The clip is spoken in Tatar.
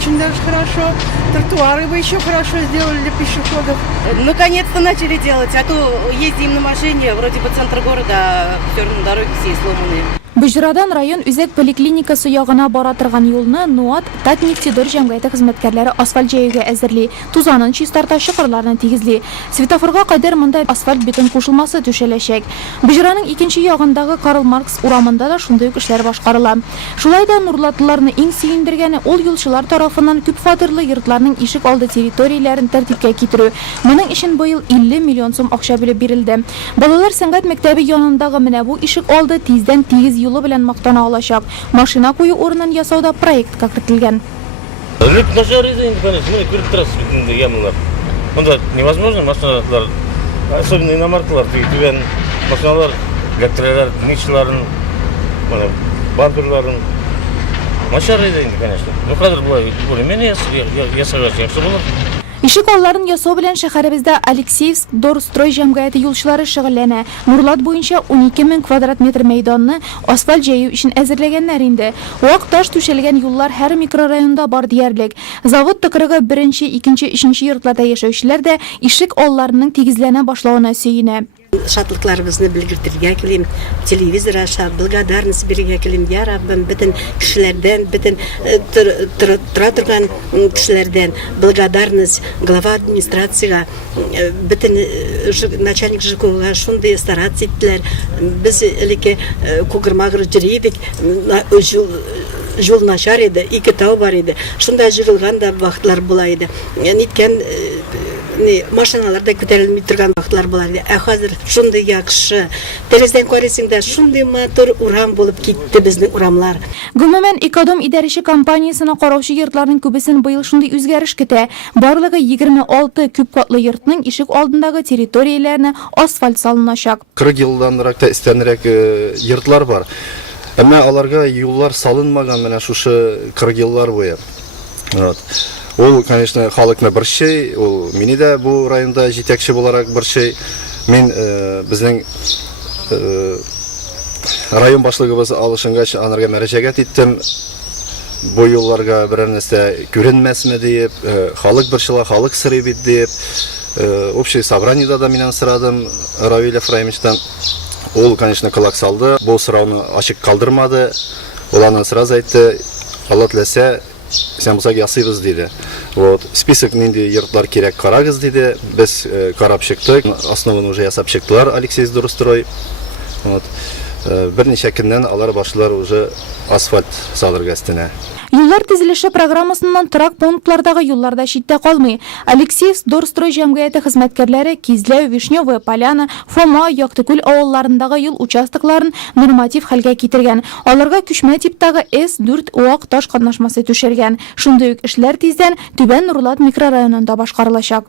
очень даже хорошо. Тротуары бы еще хорошо сделали для пешеходов. Наконец-то начали делать, а то ездим на машине, вроде бы центр города, а все равно дороги все сломанные. Бужрадан район үзәк поликлиникасы ягына бара торган юлны Нуат Татнефтедор җәмгыяте хезмәткәрләре асфальт җәюгә әзерли. Тузанын чистартачы кырларны тигезли. Светофорга кадәр монда асфальт бетон кушылмасы түшәләчәк. Бужраның икенче ягындагы Карл Маркс урамында да шундый ук эшләр башкарыла. Шулай да Нурлатлыларны иң сөендергәне ул юлчылар тарафыннан күп фатирлы йортларның ишек алды территорияләрен тәртипкә китерү. Моның өчен быел 50 миллион сум акча бүлеп бирелде. Балалар сәнгать мәктәбе янындагы менә бу ишек алды тиздән тигез юлы белән мактана алачак. Машина кую урынын ясауда проектка кертелгән. Леп нашарыйды инде, конечно, мы күреп торасыз бит ямалар. Монда невозможно машиналар, особенно иномаркалар, түбән машиналар, гәттеләр, мичларын, менә бамперларын машарыйды инде, конечно. Ну хәзер булай, более-менее ясаган яхшы булыр. Ишек алларын ясау белән шәһәребездә Алексеевск Дорстрой җәмгыяте юлчылары шөгыльләнә. Нурлат буенча 12 000 квадрат метр мәйданны асфальт җәю өчен әзерләгәннәр инде. Вак таш түшәлгән юллар һәр микрорайонда бар диярлек. Завод тыкрыгы 1-нче, 2-нче, 3-нче йортларда яшәүчеләр дә ишек алларының тигезләнә башлавына сөенә. Шатлыкларыбызны белгертергә килим, телевизор аша благодарность бирергә килим. Я Раббим, бөтен кешеләрдән, бөтен тора торган кешеләрдән благодарность глава администрацияга, бөтен начальник ЖКХга шундый стараться иттеләр. Без элеке Кугырмагыр җиридек, жол начар иде, 2 тау бар иде. Шунда җыгылган да вакытлар була иде. Ниткән машиналарда күтәрелми торган вакытлар була иде. Ә хәзер шундый яхшы. Тәрәздән карыйсың да шундый матур урам булып китте безнең урамлар. Гомумән Экодом идарәче компаниясына караучы йортларның күбесен быел шундый үзгәреш көтә. Барлыгы 26 күп катлы йортның ишек алдындагы территорияләренә асфальт салыначак. 40 елданрак та истәнрәк йортлар бар. Әмма аларга юллар салынмаган менә шушы 40 еллар буе. Ул, конечно, халыкны бер шей, ул мине дә бу районда җитәкче буларак бер шей. Мин безнең район башлыгыбыз алышынгач анарга мәрәҗәгать иттем. Бу юлларга берәр нәрсә күренмәсме дип, халык борчыла, халык сырый бит дип, общее собраниеда да миннән сорадым Равил Ефраимовичтан. Ул, конечно, колак салды. Бу сорауны ачык калдырмады. Ул аны сразу әйтте, Алла теләсә, сен булсак ясыйбыз диде. Вот, список нинди йортлар кирәк карагыз диде. Без карап чыктык. Основаны уже ясап чыктылар Алексеевск Дорстрой. Вот. Берничә көннән алар башлар уже асфальт салырга өстенә. Юллар төзелеше программасыннан торак пунктлардагы юлларда читтә калмый. Алексеевск Дорстрой җәмгыяте хезмәткәрләре Кизләү, Вишневая Поляна, Фома, Яктыкүл авылларындагы юл участокларын норматив хәлгә китергән. Аларга күчмә типтагы С4 вак таш катнашмасы түшәлгән. Шундый ук эшләр тиздән Түбән Нурлат микрорайонында башкарылачак.